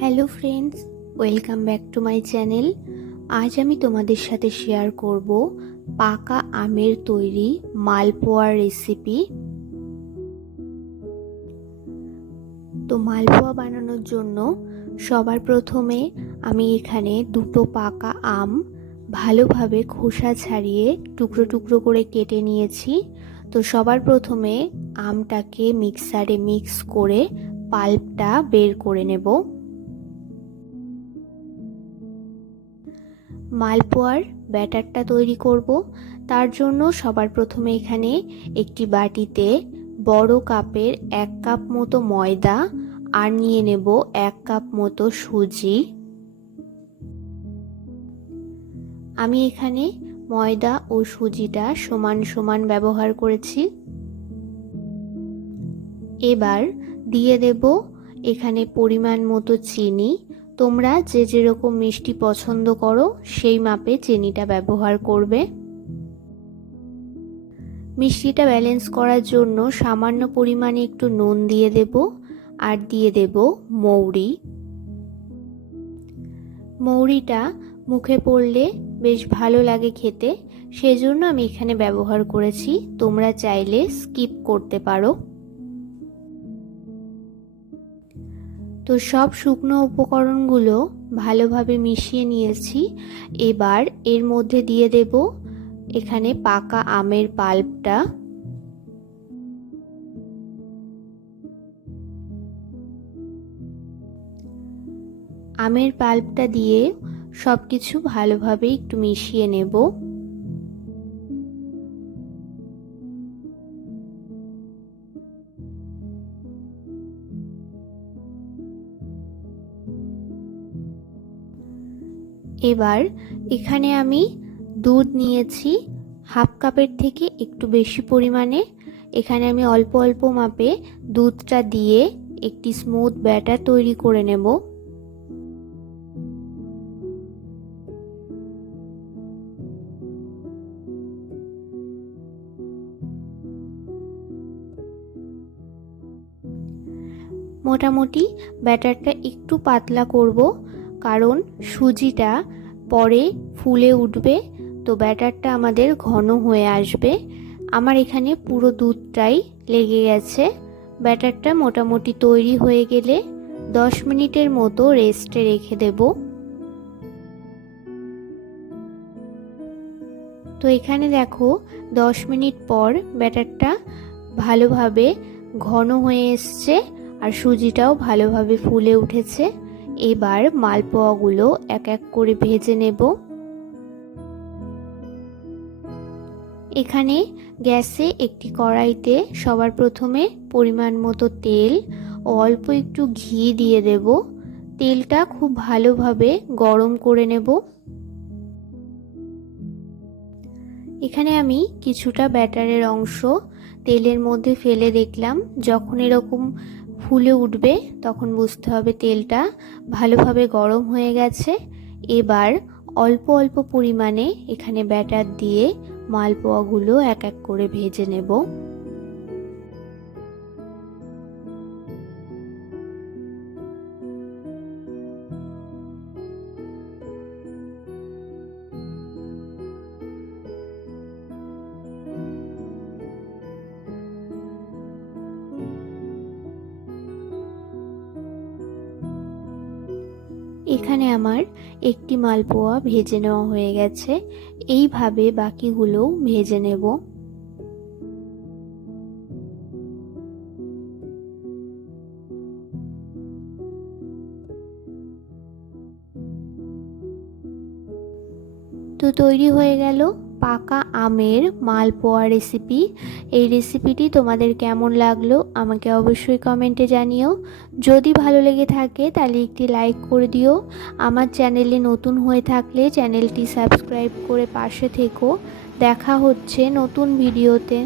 Hello friends, welcome back to my channel. আজ আমি তোমাদের সাথে শেয়ার করব পাকা আমের তৈরি মালপোয়ার রেসিপি। তো মালপোয়া বানানোর জন্য সবার প্রথমে আমি এখানে দুটো পাকা আম ভালোভাবে খোসা ছাড়িয়ে টুকরো টুকরো করে কেটে নিয়েছি। তো সবার প্রথমে আমটাকে মিক্সারে মিক্স করে পাল্পটা বের করে নেব। মালপোয়ার ব্যাটারটা তৈরি করব, তার জন্য সবার প্রথমে এখানে একটি বাটিতে বড় কাপের 1 কাপ মতো ময়দা আর নিয়ে নেব 1 কাপ মতো সুজি। আমি এখানে ময়দা ও সুজিটা সমান সমান ব্যবহার করেছি। এবার দিয়ে দেব এখানে পরিমাণ মতো চিনি। তোমরা যে যেরকম মিষ্টি পছন্দ করো সেই মাপে চিনিটা ব্যবহার করবে। মিষ্টিটা ব্যালেন্স করার জন্য সামান্য পরিমাণে একটু নুন দিয়ে দেব আর দিয়ে দেব মৌরি। মৌরিটা মুখে পড়লে বেশ ভালো লাগে খেতে, সেজন্য আমি এখানে ব্যবহার করেছি। তোমরা চাইলে স্কিপ করতে পারো। তো সব শুকনো উপকরণগুলো ভালোভাবে মিশিয়ে নিয়েছি। এবার এর মধ্যে দিয়ে দেব এখানে পাকা আমের পাল্পটা। আমের পাল্পটা দিয়ে সবকিছু ভালোভাবে একটু মিশিয়ে নেব। এবার এখানে আমি দুধ নিয়েছি হাফ কাপের থেকে একটু বেশি পরিমাণে। এখানে আমি অল্প অল্প মাপে দুধটা দিয়ে একটি স্মুথ ব্যাটার তৈরি করে নেব। মোটামুটি ব্যাটারটা একটু পাতলা করব, কারণ সুজিটা পরে ফুলে উঠবে, তো ব্যাটারটা আমাদের ঘন হয়ে আসবে। আমার এখানে পুরো দুধটাই লেগে গেছে। ব্যাটারটা মোটামুটি তৈরি হয়ে গেলে 10 মিনিটের মতো রেস্টে রেখে দেব। তো এখানে দেখো 10 মিনিট পর ব্যাটারটা ভালোভাবে ঘন হয়ে এসছে আর সুজিটাও ভালোভাবে ফুলে উঠেছে। এবার মালপোয়াগুলো এক এক করে ভেজে নেব। এখানে গ্যাসে একটি কড়াইতে সবার প্রথমে পরিমাণ মতো তেল ও অল্প একটু ঘি দিয়ে দেব। তেলটা খুব ভালোভাবে গরম করে নেব। এখানে আমি কিছুটা ব্যাটারের অংশ তেলের মধ্যে ফেলে দেখলাম। যখন এরকম ফুলে উঠবে তখন বুঝতে হবে তেলটা ভালোভাবে গরম হয়ে গেছে। এবার অল্প অল্প পরিমাণে এখানে ব্যাটার দিয়ে মালপোয়াগুলো এক এক করে ভেজে নেব। এখানে আমার একটি মালপোয়া ভেজে নেওয়া হয়ে গেছে। এইভাবে বাকিগুলো ভেজে নেব। তো তৈরি হয়ে গেল পাকা আমের মালপোয়া রেসিপি। এই রেসিপিটি তোমাদের কেমন লাগলো আমাকে অবশ্যই কমেন্টে জানিও। যদি ভালো লেগে থাকে তাহলে একটি লাইক করে দিও। আমার চ্যানেলে নতুন হয়ে থাকলে চ্যানেলটি সাবস্ক্রাইব করে পাশে থেকো। দেখা হচ্ছে নতুন ভিডিওতে।